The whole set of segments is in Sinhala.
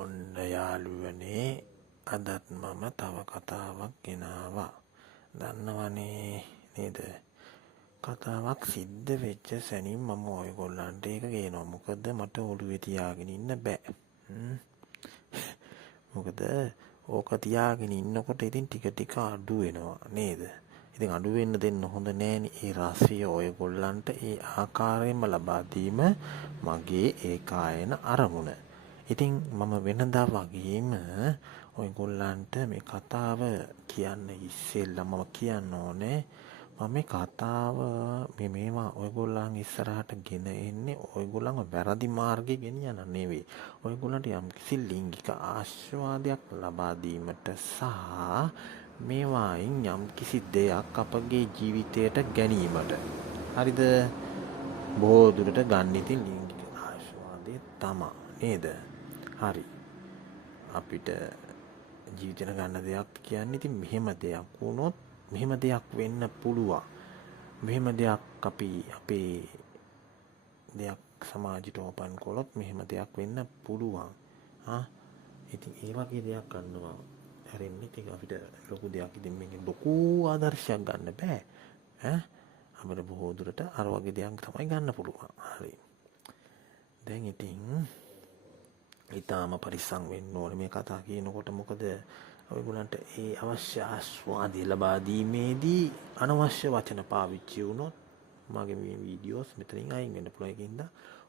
ඔන්න යාළුවනේ අදත් මම තව කතාවක් ගෙනාවා. දන්නවනේ නේද? කතාවක් සිද්ධ වෙච්ච සැනින් මම ඔයගොල්ලන්ට ඒක ගේනවා. මොකද මට ඔළුවේ තියාගෙන ඉන්න බෑ. මොකද ඕක තියාගෙන ඉන්නකොට ඉතින් ටික ටික අඩු වෙනවා නේද? ඉතින් අඩු වෙන්න දෙන්න හොඳ නෑනේ. ඒ රසය ඔයගොල්ලන්ට ඒ ආකාරයෙන්ම ලබා දීම මගේ ඒකායන අරමුණ. ඉතින් මම වෙනදා වගේම ඔයගොල්ලන්ට මේ කතාව කියන්න ඉස්සෙල්ලා මම කියන්න ඕනේ මම මේ කතාව මේවා ඔයගොල්ලන් ඉස්සරහට ගෙන එන්නේ ඔයගොල්ලන්ව වැරදි මාර්ගේ ගෙනියන්න නෙවෙයි. ඔයගොල්ලන්ට යම්කිසි ලිංගික ආස්වාදයක් ලබා දීමට සහ මේවායින් යම්කිසි දෙයක් අපගේ ජීවිතයට ගැනීමට. හරිද? බොහෝ දුරට ගන්න ඉතින් ලිංගික ආස්වාදය තමයි නේද? හරි. අපිට ජීවිතේට ගන්න දෙයක් කියන්නේ ඉතින් මෙහෙම දෙයක් වුණොත් මෙහෙම දෙයක් වෙන්න පුළුවන්. මෙහෙම දෙයක් අපි අපේ දෙයක් සමාජයට ඕපන් කළොත් මෙහෙම දෙයක් වෙන්න පුළුවන්. ඉතින් ඒ වගේ දෙයක් ගන්නවා. හැරෙන්නේ ඉතින් අපිට ලොකු දෙයක් ඉතින් මේකෙන් ලොකු ආදර්ශයක් ගන්න බෑ. අපිට බොහෝ දුරට අර වගේ දෙයක් තමයි ගන්න පුළුවන්. හරි. දැන් ඉතින් ඊටාම පරිස්සම් වෙන්න ඕනේ මේ කතා කියනකොට. මොකද ඔයගොල්ලන්ට ඒ අවශ්‍ය ආස්වාදය ලබා දීමේදී අනවශ්‍ය වචන පාවිච්චි වුණොත් මගේ මේ වීඩියෝස් මෙතනින් අයින් වෙන්න පුළුවන්. ඒකින්ද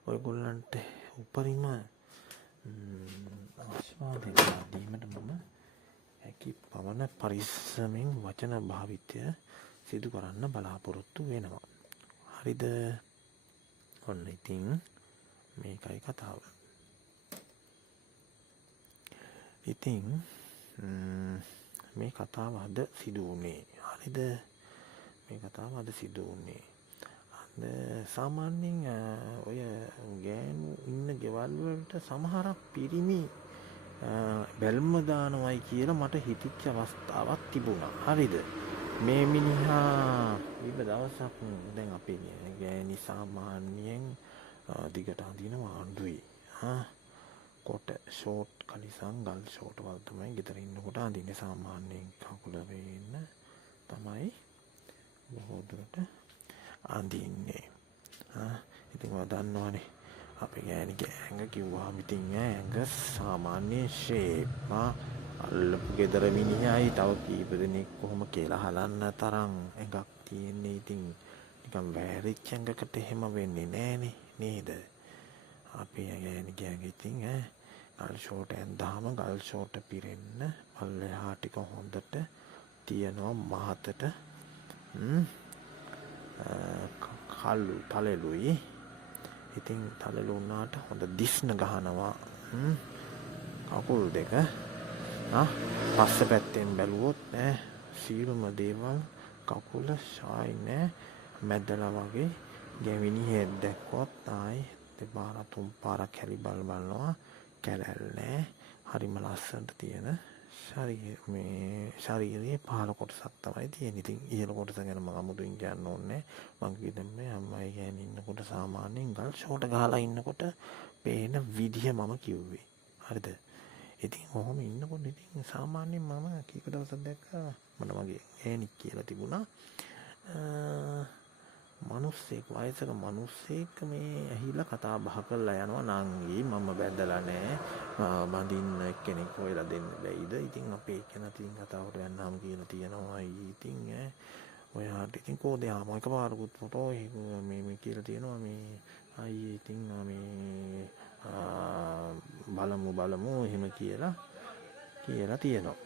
ඔයගොල්ලන්ට උපරිම ආස්වාදය ලබා දීමට මම හැකි පමණ පරිස්සමෙන් වචන භාවිතය සිදු කරන්න බලාපොරොත්තු වෙනවා. හරිද? ඔන්න ඉතින් මේකයි කතාව. ඉතින් මේ කතාව අද සිදු වුණේ. හරිද? මේ කතාව අද සිදු වුණේ. අද සාමාන්‍යයෙන් ඔය ගෑනු ඉන්න ගෙවල් වලට සමහරක් පිරිමි බැල්ම දානවයි කියලා මට හිතිච්ච අවස්ථාවක් තිබුණා. හරිද? මේ මිනිහා ඊබ දවසක් දැන් අපේ ගෑණි සාමාන්‍යයෙන් දිගට අඳිනවා අඬුයි. කොට ෂෝට් කලිසම් ගල් ෂෝට් වල තමයි ගෙදර ඉන්නකොට අඳින්නේ. සාමාන්‍යයෙන් කකුල වේන්න තමයි බොහෝ දුරට අඳින්නේ. ඉතින් ඔයා දන්නවනේ අපේ ගෑණිගේ ඇඟ කිව්වහම ඉතින් ඇඟ සාමාන්‍ය ෂේප්. අල්ලපු ගෙදර මිනිහයි තව කීප දෙනෙක් කොහොම කියලා හලන්න තරම් ඇඟක් තියෙන්නේ. ඉතින් නිකන් වැරිච්ච ඇඟකට එහෙම වෙන්නේ නෑනේ නේද? අපේ ගෑණිගේ ඇඟ ඉතින් ගල් ෂෝට් ඇඳාම ගල් ෂෝට් පිරෙන්න පල්ලෙහා ටික හොඳට තියනවා මහතට. කළු තලෙලුයි. ඉතින් තලෙලු වුණාට හොඳ දිස්න ගහනවා කකුල් දෙක. පස්ස පැත්තෙන් බැලුවොත් සීලුම දේවල් කකුල ෂායි නෑ. මැදලා වගේ ගැවිණි හෙත් දැක්කොත් ආයි දෙපාරක් තුන් පාරක් හැරි බලනවා. කැලැල් නෑ. හරිම ලස්සනට තියෙන ශරීරයේ පහළ කොටසක් තමයි තියෙන්නේ. ඉතින් ඉහළ කොටස ගැන මම අමුතුවෙන් කියන්න ඕනේ. මං කියන්නේ අම්මයි ගෑණි ඉන්නකොට සාමාන්‍යයෙන් ගල් ෂෝට් ගහලා ඉන්නකොට පේන විදිහ මම කිව්වේ. හරිද? ඉතින් ඔහොම ඉන්නකොට ඉතින් සාමාන්‍යයෙන් මම කීප දවසක් දැක්කා මට මගේ ගෑණි කියලා තිබුණා. මිනිස්සෙක් වයසක මිනිස්සෙක් මේ ඇහිලා කතා බහ කරලා යනවා නංගි මම බැඳලා නෑ බඳින්න එක්කෙනෙක් හොයලා දෙන්න බැයිද? ඉතින් අපේ කෙනා තින් කතාවට යන්නාම කියලා තියෙනවා. ඉතින් ඔයාට ඉතින් කොහොද යාම එකපාරකුත් ෆොටෝ මේ කියලා තියෙනවා මේ අයියේ ඉතින් මේ බලමු එහෙම කියලා තියෙනවා.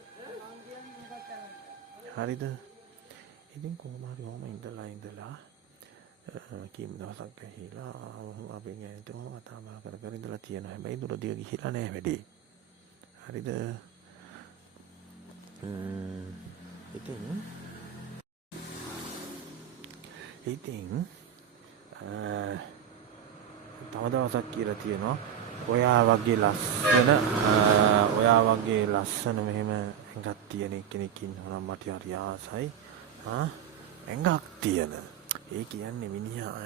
හරිද? ඉතින් කොහොම හරි ඔහොම ඉඳලා කීම දවසක් ඇහිලා අපේ ගෑනිට කතා බහ කර ඉඳලා තියෙනවා. හැබැයි දුරදිග ගිහිලා නෑ වැඩේ. හරිද? ඉතින් තව දවසක් කියලා තියෙනවා ඔයා වගේ ලස්සන මෙහෙම ඇඟක් තියෙන කෙනෙක් ඉන්නවා නම් මට හරි ආසයි. ඇඟක් තියෙන. ඒ කියන්නේ මිනිහා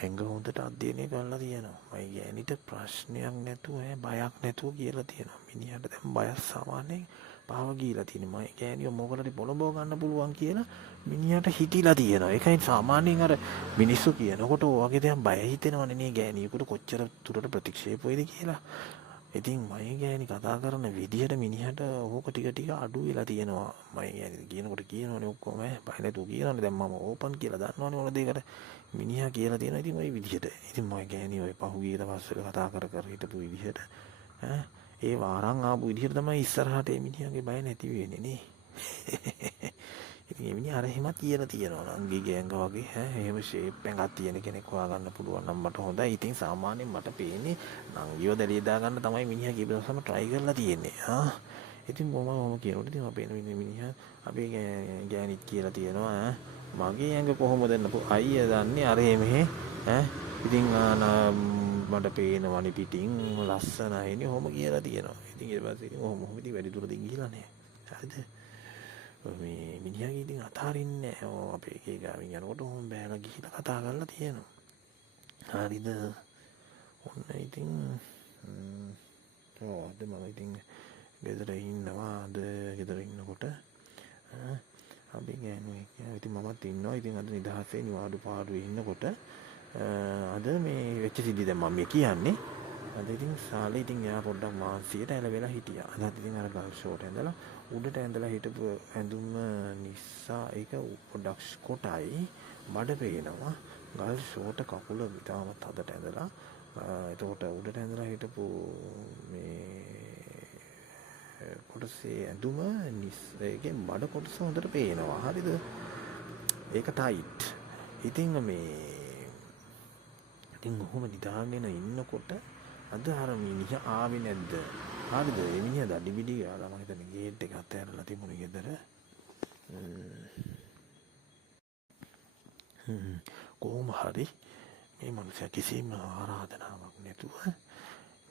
ඇඟ හොඳට අධ්‍යයනය කරලා තියෙනවා. මයි ගෑනිට ප්‍රශ්නයක් නැතුව බයක් නැතුව කියලා තියෙනවා. මිනිහට දැන් බය සාමාන්‍යයෙන් පාව ගිහිලා තියෙනවා. මයි ගෑනිය මොකටද පොළඹව ගන්න පුළුවන් කියලා මිනිහට හිතිලා තියෙනවා. ඒකයි සාමාන්‍යයෙන් අර මිනිස්සු කියනකොට ඔය වගේ දැන් බය හිතෙනවනේ නේ ගෑනියෙකුට කොච්චර දුරට ප්‍රතික්ෂේප වෙයිද කියලා. ඉතින් මයි ගෑණි කතා කරන විදිහට මිනිහට ඕක ටික ටික අඩු වෙලා තියෙනවා. මයි ගෑණි කියනකොට කියනවනේ ඔක්කොම බය නැතුව කියනවනේ. දැන් මම ඕපන් කියලා දන්නවනේ ඕන දෙයකට. මිනිහා කියලා තියෙනවා ඉතින් ওই විදිහට. ඉතින් මයි ගෑණි ඔය පහුගිය දවස්වල කතා කර හිටපු විදිහට ඒ වාරන් ආපු විදිහට තමයි ඉස්සරහට මේ මිනිහාගේ බය නැති වෙන්නේ නේ. ඉතින් මේ මිනිහා අර එහෙමත් කියලා තියෙනවා නම් ගිගෑංග වගේ එහෙම ෂේප් එකක් තියෙන කෙනෙක් හොයාගන්න පුළුවන් නම් මට හොඳයි. ඉතින් සාමාන්‍යයෙන් මට පේන්නේ නංගිව දැලිය දාගන්න තමයි මිනිහා කීප දවසම try කරලා තියෙන්නේ. ඉතින් මොම කියනකොට ඉතින් අපේ මිනිහා අපේ ගෑණිත් කියලා තියෙනවා මගේ ඇඟ කොහොමද අයියා දන්නේ අර මෙහෙ ඉතින් මට පේනවනේ පිටින් ලස්සනයිනේ ඔහොම කියලා තියෙනවා. ඉතින් ඊට පස්සේ ඉතින් ඔහොම ඉතින් වැඩි දුරට ගිහිලා නෑ. හරිද? මේ මිනිහාගේ ඉතින් අතාරින්නේ නෑ. අපේ එකේ ගාවින් යනකොට ඔහොම බෑලා ගිහිලා කතා කරලා තියෙනවා. හරිද? ඔන්න ඉතින් අද මම ඉතින් ගෙදර ඉන්නවා. අද ගෙදර ඉන්නකොට අපි ගෑනුවෙක් ඉතින් මමත් ඉන්නවා. ඉතින් අද නිදහසේ නිවාඩු පාඩුවේ ඉන්නකොට අද මේ වෙච්ච සිද්ධි දැන් මම කියන්නේ. අද ඉතින් සාලේ ඉතින් එයා පොඩ්ඩක් මානසිකයට ඇලවෙලා හිටියා. අදත් ඉතින් අර ගල් ෂෝට් ඇඳලා උඩට ඇඳලා හිටපු ඇඳුම නිසා ඒක පොඩ්ඩක් කොටයි බඩ පේනවා. ගල් ෂෝට් කකුල විතාමත් හදට ඇඳලා එතකොට උඩට ඇඳලා හිටපු මේ කොටසේ ඇඳුම ඒකේ බඩ කොටස හොඳට පේනවා. හරිද? ඒක ටයිට්. ඉතින් ඔහොම නිදාගෙන ඉන්නකොට අද අර මිනිහා ආවේ නැද්ද? හරිද? ඒ මිනිහා දඩි බිඩි ගාලා මම හිතන්නේ ගේට් එක අතහැරලා තිබුණේ ගෙදර. කොහොම හරි මේ මනුස්සයා කිසිම ආරාධනාවක් නැතුව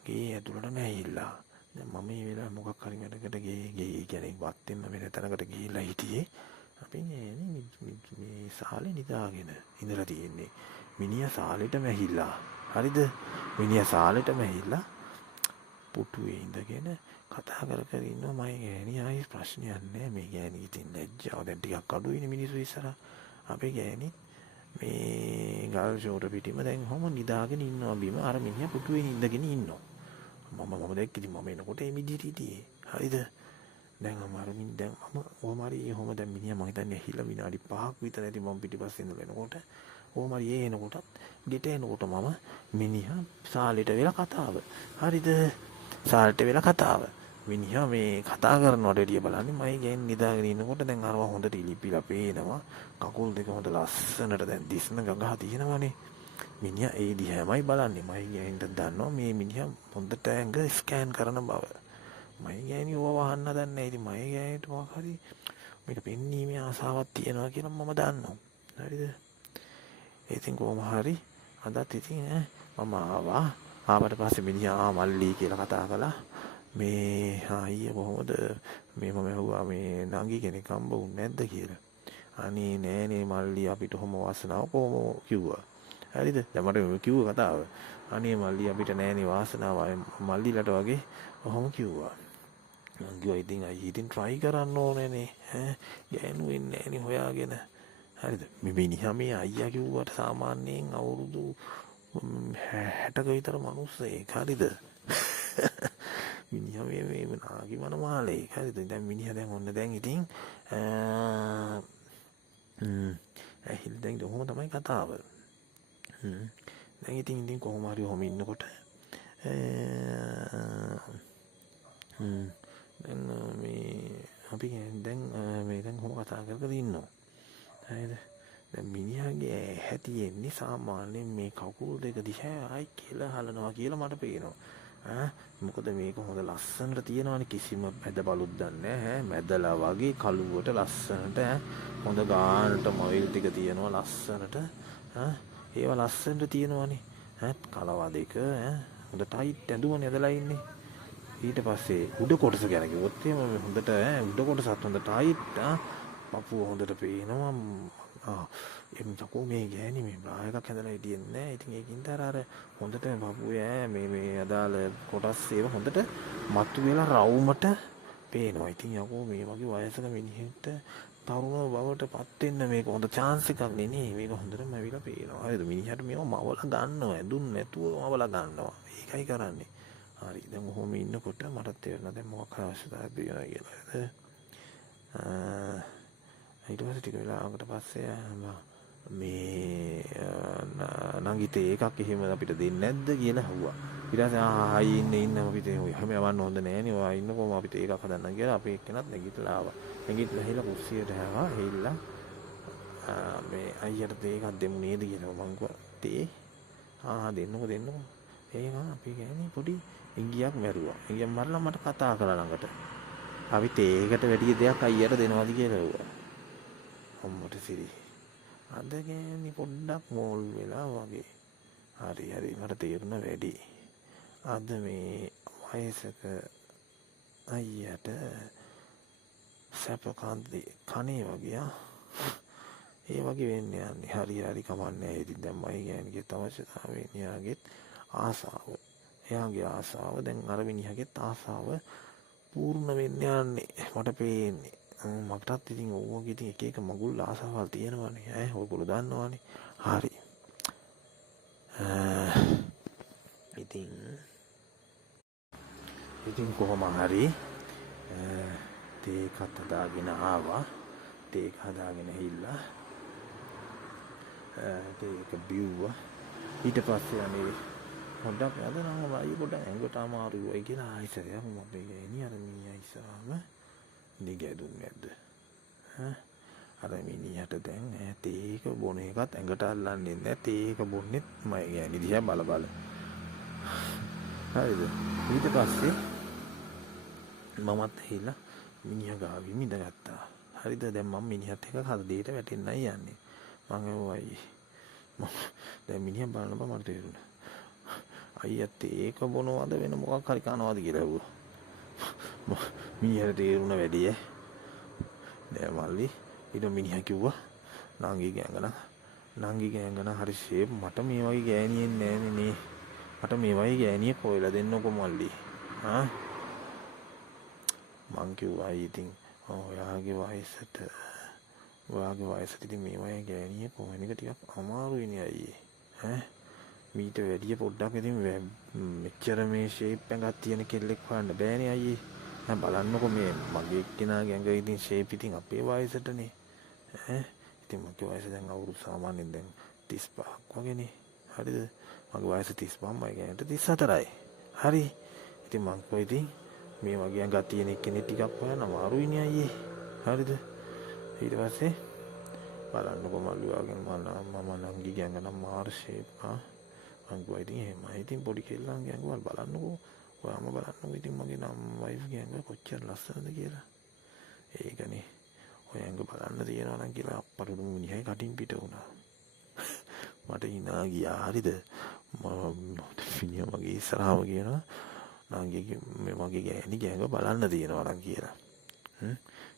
ගේ ඇතුළට නැහිලා. දැන් මම මේ වෙලාවේ මොකක් හරි වැඩකට ගේ කියන්නේ වත් වෙන වෙන තැනකට ගිහිල්ලා හිටියේ. අපි මේ සාලේ නිදාගෙන ඉඳලා තියෙන්නේ. මිනිහා සාලෙට මැහිලා. හරිද? මිනිහා සාලෙට මැහිලා පුටුවේ ඉඳගෙන කතා කර ඉන්නවා. මගේ ගෑණි ආයි ප්‍රශ්නයක් නැහැ. මේ ගෑණි ඉතින් ලැජ්ජාව දැන් ටිකක් අඩුයිනේ මිනිස්සු ඉස්සරහ. අපේ ගෑණි මේ ගල් ෂෝට පිටිම දැන් කොහොම නිදාගෙන ඉන්නවා බිම. අර මිනිහා පුටුවේ ඉඳගෙන ඉන්නවා. මම දැක්ක ඉතින් මම එනකොට මේ විදිහට හිටියේ. හරිද? දැන් අමාරුමින් දැන් මම ඔහොමරි එහෙම දැන් මිනිහා මම හිතන්නේ ඇහිලා විනාඩි 5ක් විතර ඇති මම පිටිපස්සේ ඉඳලා එනකොට ඔහොමරි එනකොටත් ගෙට එනකොට මම මිනිහා සාලෙට වෙලා කතාව. හරිද? සාලෙට වෙලා කතාව. මිනිහා මේ කතා කරනවට එළිය බලන්නේ මම ගෑන් නිදාගෙන ඉන්නකොට දැන් අරවා හොඳට ඉලිපිලා පේනවා. කකුල් දෙක හොඳ ලස්සනට දැන් දිස්න ගගහ තියෙනවනේ. මිනිහා ඒ දිහාමයි බලන්නේ. මම ගෑන්ට දන්නවා මේ මිනිහා හොඳට ඇඟ ස්කෑන් කරන බව. මයි ගෑණි ඕව වහන්න දන්නේ. ඉතින් මයි ගෑණිට මොකක් හරි මේක පෙන්වීමේ ආසාවක් තියෙනවා කියලා මම දන්නවා. හරිද? ඉතින් කොහොම හරි අදත් ඉතින් මම ආවට පස්සේ මිනිහා මල්ලි කියලා කතා කළා. මේ අයියා කොහොමද මේ මම ඇහුවා මේ නංගි කෙනෙක් හම්බ වුනේ නැද්ද කියලා. අනේ නෑනේ මල්ලි අපිට කොහොම වාසනාව කොහොම කිව්වා. හරිද? දැන් මට කිව්ව කතාව. අනේ මල්ලි අපිට නෑනේ වාසනාව මල්ලිලට වගේ කොහොම කිව්වා. මං කිව්වා ඉතින් අයියා ඉතින් try කරන්න ඕනේනේ. ගෑනු වෙන්නේ නෑනේ හොයාගෙන. හරිද? මේ මිනිහා මේ අයියා කිව්වට සාමාන්‍යයෙන් අවුරුදු 60ක විතර මිනිස්සෙක්. හරිද? මිනිහා මේ නාගි මනමාලේ. හරිද? දැන් මිනිහා දැන් ඔන්න දැන් ඉතින් ඇහිල් දැන් ඔහොම තමයි කතාව. දැන් ඉතින් කොහොම හරි ඔහොම ඉන්නකොට දැන් මේ අපි දැන් කොහොම කතා කර ඉන්නවා. හරිද? දැන් මිනිහාගේ ඇහැ තියෙන්නේ සාමාන්‍යයෙන් මේ කකුල් දෙක දිහා ආයි කියලා හලනවා කියලා මට පේනවා. මොකද මේක හොඳ ලස්සනට තියෙනවානේ කිසිම මැද බලුත් දන්නේ නැහැ. මැදලා වගේ කළුවට ලස්සනට හොඳ ගානට මොයිල් ටික තියෙනවා ලස්සනට. ඒවා ලස්සනට තියෙනවානේ. කලවා දෙක හොඳ ටයිට් ඇඳුමනේ ඇදලා ඉන්නේ. ඊට පස්සේ උඩ කොටස ගැන කිව්වොත් එහෙම හොඳට උඩ කොටසත් හොඳ ටයිට් පපුව හොඳට පේනවා. එම් චකෝ මේ ගෑණි මේ බ්‍රා එකක් හැදලා හිටියෙන්නේ නැහැ. ඉතින් ඒකින්ද අර හොඳට පපුවේ මේ අදාළ කොටස් ඒවා හොඳට මතුවෙලා රවුමට පේනවා. ඉතින් යකෝ මේ වගේ වයසක මිනිහෙක්ට තරුණ බවට පත් වෙන්න මේක හොඳ chance එකක් නේ. මේක හොඳටම ඇවිල්ලා පේනවා. හරිද? මිනිහට මේව මවලා ගන්නවා. ඇඳුම් නැතුව මවලා ගන්නවා. ඒකයි කරන්නේ. හරි. දැන් ඔහොම ඉන්නකොට මට තේරෙනවා දැන් මොකක් හරි අවශ්‍යතාවයක් තියෙනවා කියලා. ඊට පස්සේ ටික වෙලාවකට පස්සේ මේ නංගිට ඒකක් එහෙම අපිට දෙන්නේ නැද්ද කියලා අහුවා. ඊට පස්සේ ආයි ඉන්න අපිට එහෙම යවන්න හොඳ නෑනේ. ඔයා ඉන්නකොම අපිට ඒකක් හදන්න කියලා අපේ එක්කෙනත් නැගිටලා ආවා. නැගිටලා හිලා කුස්සියට හැවා. හිල්ලා මේ අයියට ඒකක් දෙමු නේද කියලා මං කිව්වා. තේ දෙන්නකෝ. ඒක අපි කියන්නේ පොඩි ඉංගියක් මැරුවා. ඉංගියක් මරලා මට කතා කරලා ළඟට. අපි තේකට වැඩි දෙයක් අයියට දෙනවද කියලා ඇහුවා. අම්මට සිරි. අද ගෑණි පොඩ්ඩක් මෝල් වෙලා වගේ. හරි මට තේරුණ වැඩි. අද මේ වයසක අයියට සැපකාන්ති කණේ වගේ ඒ වගේ වෙන්න යන්නේ. හරි කමන්නේ. ඉතින් දැන් මයි ගෑණිගේ අවශ්‍යතාවය එයාගෙත් ආසාව. එයාගේ ආසාව දැන් අර මිනිහගෙත් ආසාව පූර්ණ වෙන්න යන්නේ. මට පේන්නේ. මටත් ඉතින් ඕවගේ ඉතින් එක මගුල් ආසාවල් තියෙනවනේ. ඔයගොල්ලෝ දන්නවනේ. හරි. ඉතින් කොහොම හරි තේ එකත් හදාගෙන ආවා. තේ එක හදාගෙන හිල්ලා තේ එක බිව්වා. ඊට පස්සේ අනේ පොඩ්ඩක් යදනම වයි පොඩ්ඩක් ඇඟට අමාරුයි වයි කියලා ආයිසරයක් මම ගෑණි අර මිනිහා ඉස්සරහම නිගැදුම් නැද්ද? අර මිනිහට දැන් තේ එක බොන එකත් ඇඟට අල්ලන්නේ නැහැ. තේ එක බොන්නෙත් මම ගෑණි දිහා බල. හරිද? ඊට පස්සේ මමත් ඇහිලා මිනිහා ගාවින් ඉඳගත්තා. හරිද? දැන් මම මිනිහත් එක්ක හදේට වැටෙන්නයි යන්නේ. මම ඇහුවයි. දැන් මිනිහා බලනකොට මට තේරුණා. අයියත් ඒක බොනවද වෙන මොකක් හරි කනවද කියලා ඇහුවා. මිනිහට තේරුණ වැඩි නෑ මල්ලි. ඊට මිනිහා කිව්වා නංගි ගෑංගන හරි ෂේප් මට මේ වගේ ගෑණියෙක් නෑනේ නේ. මට මේ වගේ ගෑණියෙක් හොයලා දෙන්නකෝ මල්ලි. මං කිව්වා ඉතින් ඔයාගේ වයසට ඉතින් මේ වගේ ගෑණියෙක් හොයන එක ටිකක් අමාරුයිනේ අයියේ. මීට වැඩිය පොඩ්ඩක් ඉතින් මෙච්චර මේ ෂේප් එකක් තියෙන කෙල්ලෙක් හොයන්න බෑනේ අයියේ. දැන් බලන්නකො මේ මගේ එක්කෙනාගේ ඇඟ ඉතින් ෂේප් ඉතින් අපේ වයසටනේ. ඉතින් මගේ වයස දැන් අවුරුදු සාමාන්‍යයෙන් දැන් 35ක් වගේනේ. හරිද? මගේ වයස 35යි ගෑනට 34යි. හරි. ඉතින් මං කොයි ඉතින් මේ වගේ ඇඟක් තියෙන කෙනෙක් ටිකක් හොයන්න අමාරුයිනේ අයියේ. හරිද? ඊට පස්සේ බලන්නකො මල්ලුවාගෙන් මම නංගි ගෑංග නම් මාර ෂේප් අංගුවා ඉතින් එහෙමයි. ඉතින් පොඩි කෙල්ලන්ගේ අංගුවල් බලන්නකෝ. ඔයාම බලන්නකෝ ඉතින් මගේ නම් වයිෆ්ගේ අංගුව කොච්චර ලස්සනද කියලා. ඒකනේ. ඔය අංග බලන්න තියනවා නම් කියලා අප්පටු මිනිහයි කටින් පිට වුණා. මට hina ගියා. හරිද? මිනිහා මගේ ඉස්සරහම කියනවා නංගිගේ මේ මගේ ගෑණිගේ අංග බලන්න තියනවා නම් කියලා.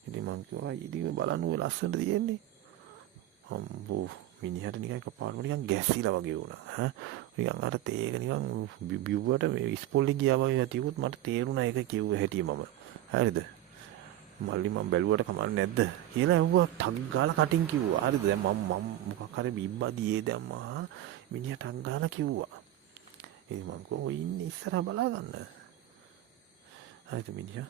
ඉතින් මං කිව්වා ඉතින් බලන්න ඔය ලස්සනට තියෙන්නේ. අම්බෝ මිනිහට නිකන් එකපාරටම නිකන් ගැසිලා වගේ වුණා. නිකන් අර තේක නිකන් බිව්වට මේ ඉස්පොල්ලේ ගියා වගේ ඇතිවුත් මට තේරුණා ඒක කිව්ව හැටි මම. හරිද? මල්ලි මම බැලුවට කමක් නැද්ද කියලා ඇහුවා ටක් ගාලා කටින් කිව්වා. හරිද? දැන් මම මොකක් හරි බිබ්බා දියේ දැම්මා. මිනිහා ටක් ගාලා කිව්වා. ඉතින් මං කිව්වා ඔය ඉන්නේ ඉස්සරහ බලා ගන්න. හරිද මිනිහා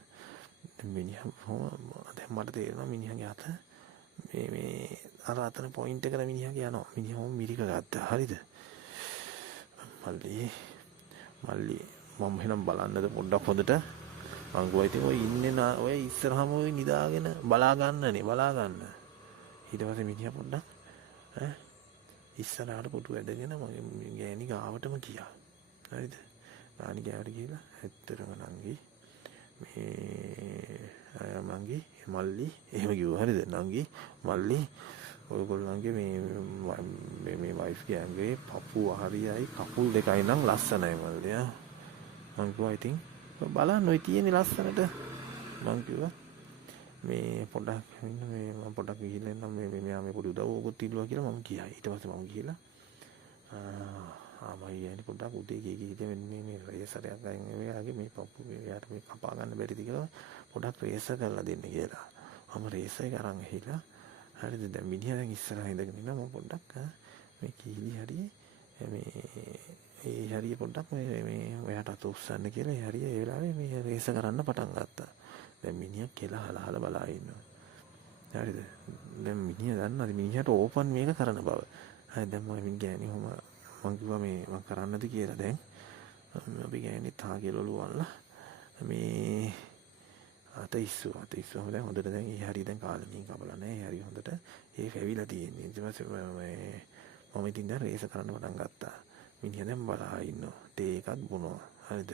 දැන් මට තේරෙනවා මිනිහාගේ අත මේ අර අතන පොයින්ට් එකට මිනිහාගේ යනවා. මිනිහා මිරික ගත්තා. හරිද? මල්ලි මම එහෙනම් බලන්නද පොඩ්ඩක් හොඳට. මං ගෝ ඉතින් ඔය ඉන්නේ ඔය ඉස්සරහම ඔය නිදාගෙන බලා ගන්න. ඊට පස්සේ මිනිහා පොඩ්ඩක් ඉස්සරහට පුටු ඇදගෙන මගේ ගෑණි ගාවටම ගියා. හරිද? ගාණි ගාවට ගිහලා ඇත්තටම නංගි මංගි මල්ලි එහෙම කිව්වා. හරිද? නංගි මල්ලි ඔයගොල්ලන්ගේ මේ වයිෆ්ගේ ඇඟේ පපුව හරියයි කකුල් දෙකයි නම් ලස්සනයි මල්ලි. මං කිව්වා ඉතින් බලන්න ඔය තියෙන්නේ ලස්සනට. මං කිව්වා මේ පොඩක් මේ මම පොඩක් ගිහිල්ලා එන්නම් මේ මෙයා මේ පොඩි උදව්වකුත් ඉල්ලුවා කියලා මම කියයි. ඊට පස්සේ මම ගිහිල්ලා මයි යන්නේ පොඩක් උදේ ගිහින් මේ රේසරයක් ගන්න මෙයාගේ මේ පපු මෙයාට මේ කපා ගන්න බැරිද කියලා පොඩක් රේස කරලා දෙන්න කියලා. මම රේස එක අරන් ගිහිල්ලා හරිද දැන් මිනිහා දැන් ඉස්සරහ ඉඳගෙන ඉන්නවා මම පොඩ්ඩක් මේ කීලි හරිය මේ ඒ හරිය පොඩ්ඩක් මේ ඔයාට අත උස්සන්න කියලා ඒ හරිය ඒ වෙලාවේ මේ රේස කරන්න පටන් ගත්තා. දැන් මිනිහා කියලා හලහල බලා ඉන්නවා. හරිද? දැන් මිනිහා දන්නවද මිනිහාට ඕපන් මේක කරන බව. හරි දැන් මම ගෑණි මම කිව්වා මේ මම කරන්නද කියලා දැන් අපි ගෑණි තා කියලා ඔළුවල්ලා මේ අත ඉස්සුවා දැන් හොඳට දැන් ඒ හරිය දැන් කාලෙකින් කපලා නැහැ. ඒ හරිය හොඳට ඒ fැවිලා තියෙන්නේ. ඊට පස්සේ මම ඉතින් දැන් රේස කරන්න පටන් ගත්තා. මිනිහා දැන් බලා ඉන්නවා. තේ එකක් බොනවා. හරිද?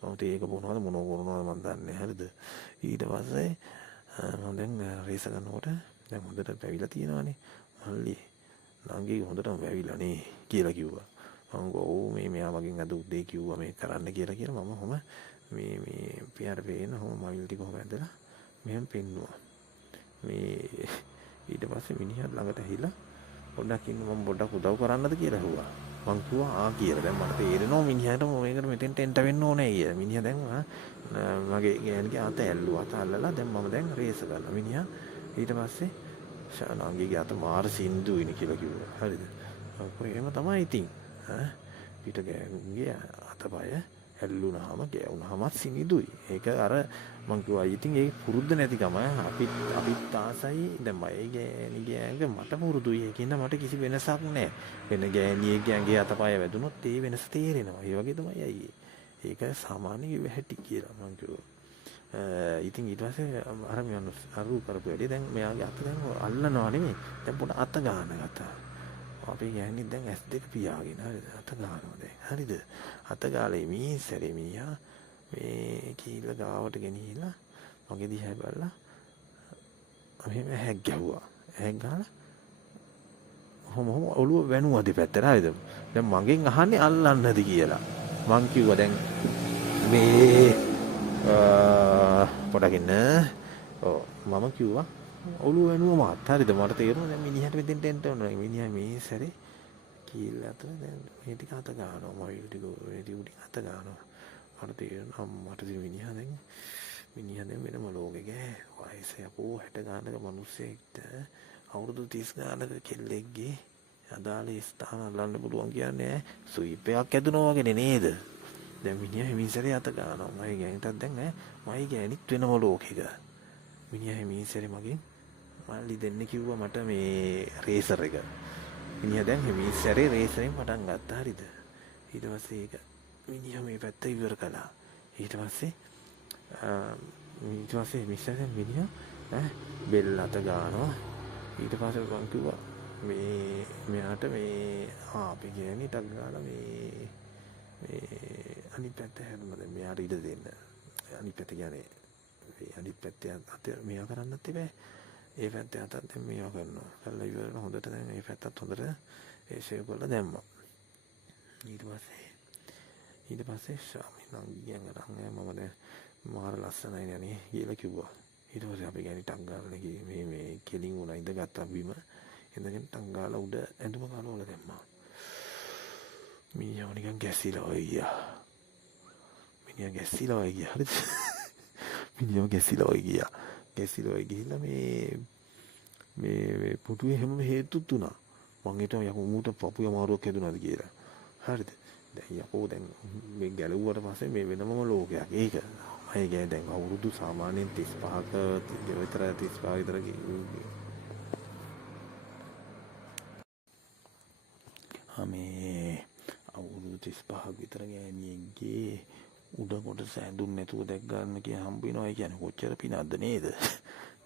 මම තේ එක බොනවද මොනව කරනවද මන් දන්නේ. හරිද? ඊට පස්සේ මම දැන් රේස කරනකොට දැන් හොඳට පැවිලා තියෙනවානේ. මල්ලි නංගි හොඳටම වැවිලා නේ කියලා කිව්වා. මම ගෝ මේ මෙයා මගෙන් අද උදේ කිව්වා මේ කරන්න කියලා මම හොම මේ පියාට පේන හොම මයිල් ටික කොහොම ඇදලා මෙහෙම පෙන්නුවා. මේ ඊට පස්සේ මිනිහා ළඟට ඇහිලා පොඩ්ඩක් ඉන්න මම පොඩ්ඩක් උදව් කරන්නද කියලා ඇහුවා. මං කිව්වා ආ කියලා. දැන් මට තේරෙනවා මිනිහාට මේකට මෙතෙන්ට එන්න වෙන්න ඕනේ කියලා. මිනිහා දැන් මගේ ගෑණිගේ අත ඇල්ලුවා. අත අල්ලලා දැන් මම දැන් රේස කරනවා. මිනිහා ඊට පස්සේ ශානාංගිගේ අත මාර සින්දුයිනේ කියලා කිව්වා. හරිද? එහෙම තමයි ඉතින්. පිට ගෑනුගේ අතපය ඇල්ලුනහම ගෑවුනහම සිනිදුයි. ඒක අර මං කිව්වා ඉතින් ඒක පුරුද්ද නැතිකම අපිත් ආසයි දැන් මගේ ගෑණිගේ ඇඟ මට පුරුදුයි. ඒකින්ද මට කිසි වෙනසක් නැහැ. වෙන ගෑණියෙක්ගේ ඇඟේ අතපය වැදුනොත් ඒ වෙනස තේරෙනවා. ඒ වගේ තමයි අයියේ. ඒක සාමාන්‍ය හැටි කියලා මං කිව්වා. ඉතින් ඊට පස්සේ අර මියන්නු අරු කරපු වැඩි දැන් මෙයාගේ අත දැන් අල්ලනවා නෙමෙයි දැන් පොඩ අත ගන්න ගත්තා. අපේ ගෑණි දැන් S2 පියාගෙන හරිද අත ගන්නවා දැන් හරිද අත ගාලේ මේ සැරේ මියා මේ කීල ගාවට ගෙනිහිලා මගේ දිහා බලලා මෙහෙම හැක් ගැහුවා. හැක් ගාලා හොම ඔළුව වැනුවා දෙපැත්තට හරිද දැන් මගෙන් අහන්නේ අල්ලන්නද කියලා. මං කිව්වා දැන් මේ පොඩකින්න මම කිව්වා ඔළුව වෙනුව මාත් හරිද මට තේරුණා දැන් මිනිහට මෙතෙන්ට එන්න ඕන. මිනිහා මේ සැරේ කීල් අතර දැන් මේ ටික අත ගන්නවා මොයිල් ටික ඒ ටික අත ගන්නවා. මට තේරෙනවා මට මිනිහා දැන් වෙනම ලෝකෙක වයස යපෝ 60 ගානක මිනිස්සෙක්ට අවුරුදු 30 ගානක කෙල්ලෙක්ගේ අදාළ ස්ථාන අල්ලන්න පුළුවන් කියන්නේ සුයිපයක් ඇදුනා වගේ නේද? දැන් මිනිහා හිමිසරේ අත ගන්නවා. මගේ ගෑණිටත් දැන් මගේ ගෑණිත් වෙනම ලෝකෙක. මිනිහා හිමිසරේ මගෙන් මල්ලි දෙන්න කිව්වා මට මේ රේසර් එක. මිනිහා දැන් හිමිසරේ රේසරෙන් පටන් ගත්තා හරිද? ඊට පස්සේ ඒක මිනිහා මේ පැත්ත ඉවර කළා. ඊට පස්සේ මිනිහා බෙල්ල අත ගන්නවා. ඊට පස්සේ මං කිව්වා මේ මෙයාට මේ අපි ගෑණිටක් ගාලා මේ අනිත් පැත්ත හැදුනද මෙයාට ඉඩ දෙන්න. අනිත් පැත්ත කියන්නේ මේ අනිත් පැත්තේ අත මෙයා කරන්නත් එපා. ඒ පැත්තේ අතත් දැන් මෙයා කරනවා. කළා ඉවරන හොඳට දැන් මේ පැත්තත් හොඳට ඒ ෂේප් කරලා දැම්මා. ඊට පස්සේ ශාමිනා ගියන් අරන් මම දැන් මාර ලස්සනයි නේ කියලා කිව්වා. ඊට පස්සේ අපි ගෑණි ටක් ගාලා මේ කෙලින් උනා ඉඳගත්තා බිම. ඉඳගෙන ටක් ගාලා උඩ ඇඳුම කලවල දැම්මා. මිනිහා නිකන් ගැසිලා ඔය ගියා. හරිද? මිනිහා ගැසිලා ඔය ගිහිල්ලා මේ පුටුවේ හැම හේතුත් උනා. මං හිතුවා යකෝ මූට පපුව අමාරුවක් හැදුනාද කියලා. හරිද? දැන් යකෝ දැන් මේ ගැලුවට පස්සේ මේ වෙනමම ලෝකයක්. ඒක මම කියන්නේ දැන් අවුරුදු සාමාන්‍යයෙන් 35ක විතර 35 විතර මේ අවුරුදු 35ක් විතර ගෑණියෙක්ගේ උඩ කොටස ඇඳුම් නැතුව දැක් ගන්න කියන හම්බ වෙනවා. ඒ කියන්නේ කොච්චර පිනක්ද නේද?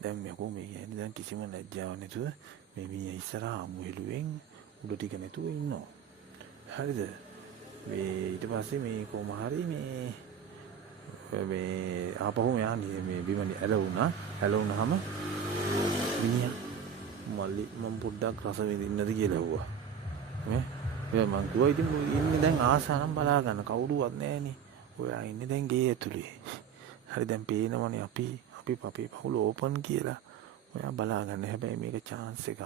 දැන් මේකෝ මේ කියන්නේ දැන් කිසිම ලැජ්ජාවක් නැතුව මේ මිනිහා ඉස්සරහා අමු හෙළුවෙන් උඩ ටික නැතුව ඉන්නවා. හරිද? මේ ඊට පස්සේ මේ කොහොම හරි මේ ආපහු මෙයා මේ බිමනේ ඇලවුනහම මිනිහා මල්ලි මම පොඩ්ඩක් රස විඳින්නද කියලා ඇහුවා. මම කිව්වා ඉතින් ඉන්නේ දැන් ආසනම් බලා ගන්න කවුරුවත් නැහනේ. ඔයා ඉන්නේ දැන් ගේ ඇතුලේ. හරි දැන් පේනවනේ අපි අපි අපේ පවුල ඕපන් කියලා. ඔයා බලාගන්න. හැබැයි මේක chance එකක්.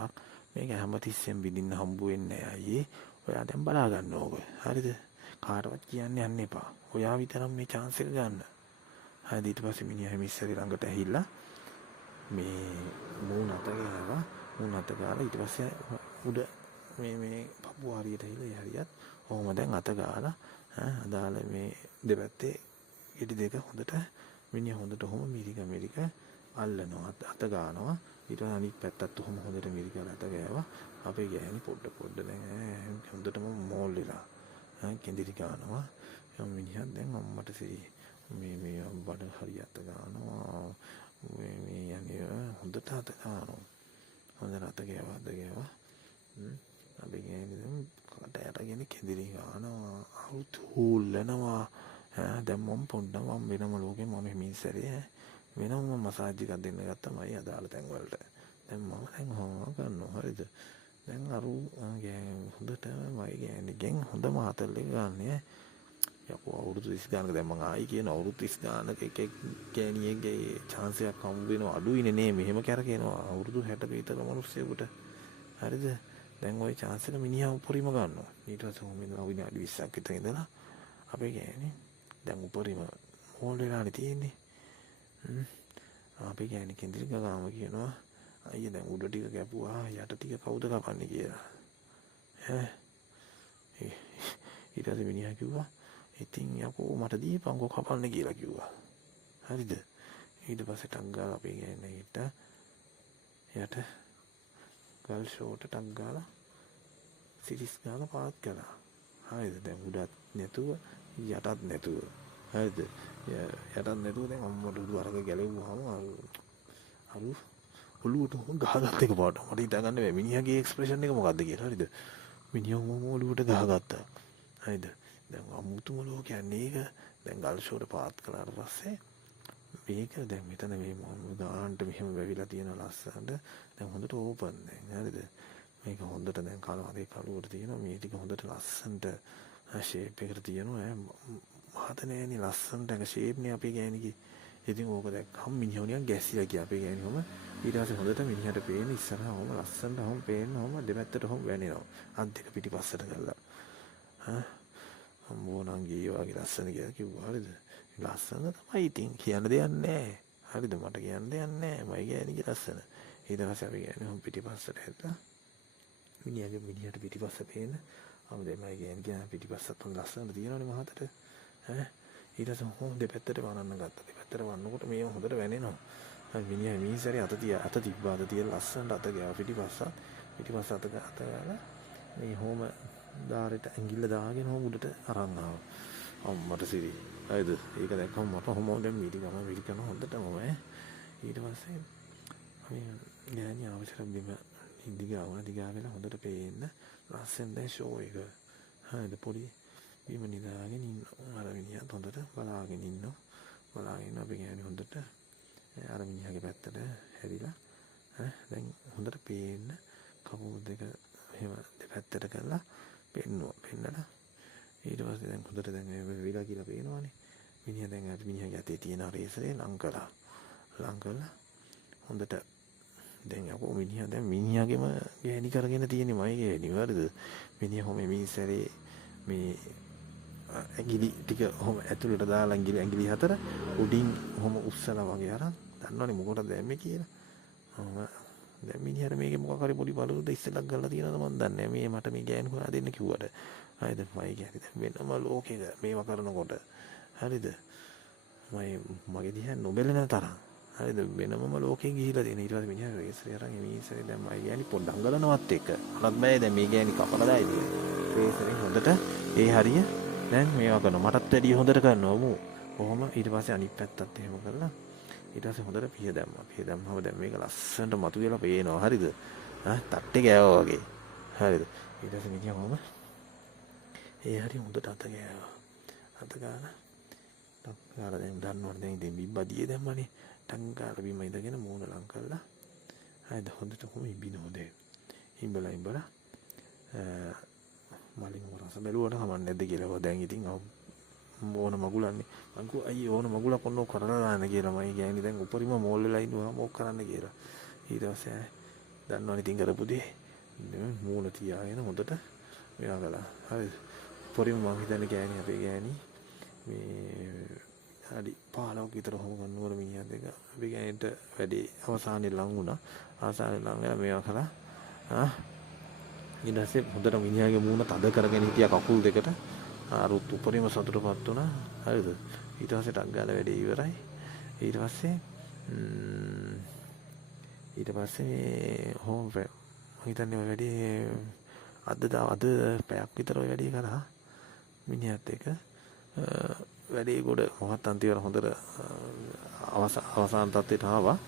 මේක හැමතිස්සෙම විඳින්න හම්බ වෙන්නේ නැහැ අයියේ. ඔයා දැන් බලාගන්න ඕක. හරිද? කාටවත් කියන්න යන්න එපා. ඔයා විතරක් මේ chance එක ගන්න. හරිද? ඊට පස්සේ මිනිහා හිමිස්සරි ළඟට ඇහිලා මේ මූණ අත ගෑවා. මූණ අත ගාලා ඊට පස්සේ උඩ මේ පපුව හරියට ඇහිලා හරියත් ඔහොම දැන් අත ගාලා අදාළ මේ දෙපැත්තේ ඉටි දෙක හොඳට මිනිහා හොඳට ඔහොම මිරික අල්ලනවා අත ගන්නවා. ඊට පස්සේ අනිත් පැත්තත් ඔහොම හොඳට මිරිකලා අත ගෑවා. අපේ ගෑණි පොඩ්ඩ දැන් හොඳටම මෝල් වෙලා කෙඳිරි ගන්නවා. එම් මිනිහා දැන් අම්මට මේ බඩ හරිය අත ගන්නවා. මේ යන්නේ හොඳට අත ගන්නවා. හොඳට අත ගෑවා. අපි ගෑණි දැන් කට ඇරගෙන කෙඳිරි ගන්නවා. අවුත් හූල්ලනවා. දැන් මම පොඩ්ඩක් වෙනම ලෝකෙ මම හිමින්සරේ වෙනම මසාජ් එකක් දෙන්න ගත්තමයි අදාළ තැන් වලට. දැන් මම දැන් හොම කරනවා. හරිද? දැන් අරු හොඳට මයි ගෑණිගෙන් හොඳම හතල් එක ගන්නෑ. යකෝ අවුරුදු 30 ගානක දැන් මම ආයි කියන අවුරුදු 30 ගානක එක ගෑණියෙක්ගේ chance එකක් හම්බ වෙනවා අඩුයිනේ නේ. මෙහෙම කරකිනවා අවුරුදු 60 විතර මිනිස්සුෙකුට. හරිද? දැන් ওই chance එක මිනිහා උපරිම ගන්නවා. ඊට පස්සේ උන් ඉඳලා විනාඩි 20ක් විතර ඉඳලා අපේ ගෑණි දැන් උපරිම හෝල් වෙලානේ තියෙන්නේ. අපේ ගෑණි කෙන්දිරි ගාම කියනවා අයියා දැන් උඩ ටික කැපුවා යට ටික කවුද කපන්නේ කියලා. ඊට පස්සේ මිනිහා කිව්වා ඉතින් යකෝ මට දීපන්කෝ කපන්න කියලා කිව්වා. හරිද? ඊට පස්සේ ටක් ගාලා අපේ ගෑණි හිට යට ගල් ෂෝට ටක් ගාලා සිරිස් ගාලා පාත් කළා. හරිද? දැන් උඩත් නැතුව යටත් නැතුව. හරිද? යටත් නැතුව දැන් අම්මට උඩු අරක ගැලෙව්වහම අරු ඔළුවට ගහගත්ත එක පාට. මට හිතා ගන්න බැහැ මිනිහාගේ එක්ස්ප්‍රෙෂන් එක මොකද්ද කියලා. හරිද? මිනිහා ඔළුවට ගහගත්තා. හරිද? දැන් අමුතුම ලෝකයක් නේක. දැන් ගල් ෂෝට පාත් කළාට පස්සේ මේක දැන් මෙතන මේ ගානට මෙහෙම වැවිලා තියෙන ලස්සනට දැන් හොඳට ඕපන් දැන්. හරිද? මේක හොඳට දැන් කලවදේ කලුවට තියෙනවා. මේ ටික හොඳට ලස්සනට ෂේප් එකට තියෙනවා. මහත නෑනේ ලස්සනට එක ෂේප් නේ අපේ ගෑණිගේ. ඉතින් ඕක දැක්කම මිනිහා නිකන් ගැස්සිලා ගියා අපේ ගෑණිවම. ඊට පස්සේ හොඳට මිනිහට පේන ඉස්සරහම ලස්සනට හොම් පේනවම දෙපැත්තට හොම් වැනෙනවා. අත් දෙක පිටිපස්සට ගල්ලා. අම්මෝ නම් ගියේ වගේ ලස්සන කියලා කිව්වා. හරිද? ලස්සන තමයි ඉතින් කියන්න දෙයක් නෑ. හරිද? මට කියන්න දෙයක් නෑ. මයි ගෑණිගේ ලස්සන. ඊට පස්සේ අපි ගෑණි හොම් පිටිපස්සට හැදලා මිනිහට පිටිපස්ස පේන අමුදේ මයි ගෑණිගේ පිටිපස්සත් හොඳ ලස්සනට තියෙනවනේ මහතට. ඊට පස්සේ හොම් දෙපැත්තට වනන්න ගත්තා. දෙපැත්තට වන්නකොට මේව හොඳට වැනෙනවා. මිනිහා මීසරේ අත තිබ්බා. අත තියලා ලස්සනට අත ගෑවා පිටිපස්ස අත ගාලා මේ හොම දාරෙට ඇඟිල්ල දාගෙන හොම උඩට අරන් ආවා. අම්මට සිරි. හරිද? ඒක දැක්කම මට හොම දැන් මිරිකන හොඳටම ඊට පස්සේ මේ ගෑණි අවශ්‍ය බිම දිගාවෙලා හොඳට පේන්න ලස්සන දැන් ෂෝ එක. හරිද? පොඩි බිම නිදාගෙන ඉන්න අර මිනිහා හොඳට බලාගෙන ඉන්නවා. අපි ගෑණි හොඳට අර මිනිහාගේ පැත්තට හැරිලා දැන් හොඳට පේන්න කකුල් දෙක එහෙම දෙපැත්තට කරලා පෙන්නලා ඊට පස්සේ දැන් හොඳට දැන් වෙලා කියලා පේනවනේ. මිනිහා දැන් අර මිනිහාගේ අතේ තියෙන රේසරේ ලං කළා. හොඳට දැන් යකෝ මිනිහා දැන් මිනිහාගේම ගෑණි කරගෙන තියෙන්නේ මයි ගෑණි. හරිද? මිනිහා කොහොම මිනිස්සරේ මේ ඇඟිලි ටික කොහොම ඇතුළට දාලා ඇඟිලි හතර උඩින් කොහොම උස්සලා වගේ අරන් දන්නවනේ මොකටද දැම්මේ කියලා. දැන් මිනිහට මේකේ මොකක් හරි පොඩි බලුද ඉස්සලක් ගල්ලා තියෙනවද මන් දන්නේ නැහැ. මට මේ ගෑනු හොයා දෙන්න කිව්වට. හරිද? මයි ගෑනි දැන් වෙනම ලෝකෙක මේවා කරනකොට. හරිද? මගේ දිහා නොබැලෙන තරම්. හරිද? වෙනමම ලෝකෙ ගිහිලා තියෙන. ඊට පස්සේ මිනිහා රේසරේ අරන් එමීසරේ දැන් මයි ගෑනි පොඩ්ඩක් අඟලනවත් එක්ක. අනත් බෑ දැන් මේ ගෑනි කපලා දායි ඉතින්. රේසරේ හොඳට ඒ හරිය දැන් මේවා කරනවා. මටත් වැඩිය හොඳට කරනවා මෝ. කොහොම ඊට පස්සේ අනිත් පැත්තත් එහෙම කරලා ඊට පස්සේ හොඳට පිය දැම්මා. පිය දැම්මම දැන් මේක ලස්සනට මතුවෙලා පේනවා. හරිද? තට්ටේ ගෑවා වගේ. හරිද? ඊට පස්සේ මිනිහා කොහොම ඒ හරිය හොඳට අත ගෑවා. අත ගාලා දැන් දන්නවනේ දැන් ඉතින් බිම්බදියේ දැම්මනේ. ටංගාලා බිම ඉඳගෙන මූණ ලං කළා. හරිද? හොඳට කොහොම ඉබිනෝ දැන්. ඉඹලා මලින්ම රස බැලුවට කමක් නැද්ද කියලා. දැන් ඉතින් ඕන මගුලන්නේ මංකු අයි ඕන මගුලක් ඔන්න කරලා දාන්න කියලා මම කියන්නේ දැන් උපරිම මෝල් වෙලා ඉන්නවා මොක කරන්න කියලා ඊට පස්සේ දන්නවනේ ඉතින් කරපු දේ මූණ තියාගෙන හොඳට මෙයා කළා හරිද උපරිම මං හිතන්නේ ගෑණි අපේ ගෑණි මේ හරි 15ක් විතර හොම ගන්නවල මිනිහා දෙක අපි ගෑනිට වැඩි අවසානයේ ලඟ වුණා අවසානයේ ලඟ වෙලා මේවා කළා ඊට පස්සේ හොඳට මිනිහාගේ මූණ තද කරගෙන හිටියා කකුල් දෙකට අරුත් උපරිම සතුටපත් වුණා හරිද ඊට පස්සේ ටක් ගාලා වැඩේ ඉවරයි ඊට පස්සේ මේ හොම් මම හිතන්නේ ඔය වැඩේ අද පැයක් විතර ඔය වැඩේ කරා මිනිහත් එක්ක වැඩේ ගොඩ මොහත් අන්තිමට හොඳට අවසාන තත්ත්වයට ආවා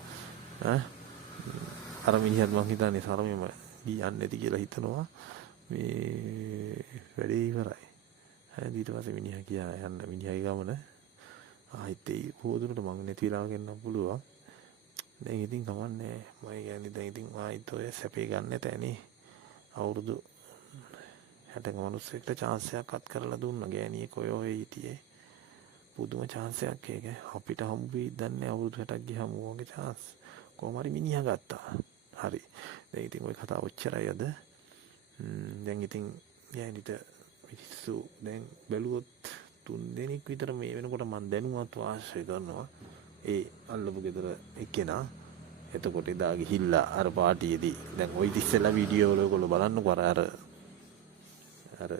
අර මිනිහත් මං හිතන්නේ සරමෙම යන්නේ නැති කියලා හිතනවා මේ වැඩේ ඉවරයි ඊට පස්සේ මිනිහා කියා යන්න මිනිහාගේ ගමන ආයිත් ඒ පොදුරට මං නැති වෙලා ගෙන්න පුළුවන් දැන් ඉතින් කමන්නේ මම කියන්නේ දැන් ඉතින් ආයිත් ඔය සැපේ ගන්න නැතනේ අවුරුදු 60ක මිනිස්සෙක්ට chance එකක් අත් කරලා දුන්නා ගෑණියෙක් ඔය හිටියේ පුදුම chance එකක් ඒක අපිට හම්බ වෙයි දන්නේ අවුරුදු 60ක් ගියාම ඕගේ chance කොහොම හරි මිනිහා ගත්තා හරි දැන් ඉතින් ওই කතාව ඔච්චරයි අද දැන් ඉතින් ගෑණිට මිනිස්සු දැන් බැලුවොත් 3 දෙනෙක් විතර මේ වෙනකොට මම දැනුවත් ආශ්‍රය කරනවා ඒ අල්ලපු ගෙදර එක්කෙනා එතකොට එදා ගිහිල්ලා අර පාටියේදී දැන් ওই ඉතිස්සලා වීඩියෝ වල ඔයගොල්ලෝ බලන්නකෝ අර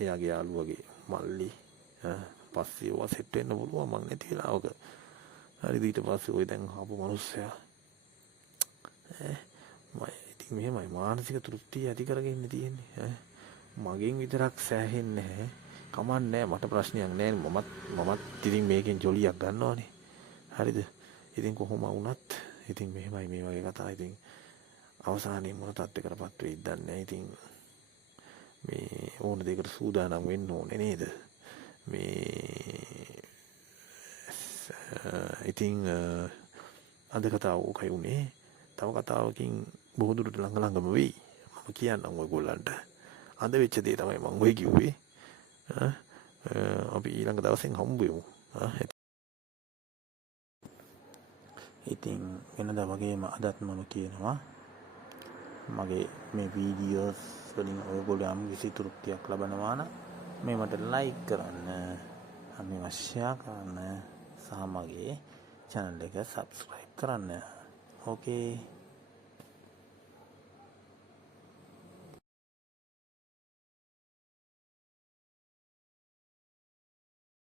එයාගේ යාළුවගේ මල්ලි පස්සේ ඔවා සෙට් වෙන්න පුළුවන් මං නැති වෙලාවක හරිද ඊට පස්සේ ওই දැන් ආපු මිනිස්සයා මම ඉතින් මෙහෙමයි මානසික තෘප්තිය ඇති කරගෙන තියෙන්නේ මගෙන් විතරක් සෑහෙන්නේ නැහැ කමන්නේ මට ප්‍රශ්නයක් නැහැ මමත් ඉතින් මේකෙන් ජොලියක් ගන්නවානේ හරිද ඉතින් කොහොම වුණත් ඉතින් මෙහෙමයි මේ වගේ කතා ඉතින් අවසානයේ මොන තත්ත්වයකටපත් වෙයිද දන්නේ නැහැ ඉතින් මේ ඕන දෙයකට සූදානම් වෙන්න ඕනේ නේද මේ ඉතින් අද කතාව ඕකයි උනේ තව කතාවකින් බොහෝ දුරට ළඟම වෙයි මම කියන්නම් ඔයගොල්ලන්ට අද වෙච්ච දේ තමයි මම ඔය කිව්වේ අපි ඊළඟ දවසෙන් හම්බ වෙමු ඉතින් වෙනදා වගේම අදත් මම කියනවා මගේ මේ වීඩියෝස් වලින් ඔයගොල්ලෝ යම් කිසි තෘප්තියක් ලබනවා නම් මේ මට ලයික් කරන්න මේවා ෂෙයා කරන්න සහ මගේ channel එක subscribe කරන්න ඕකේ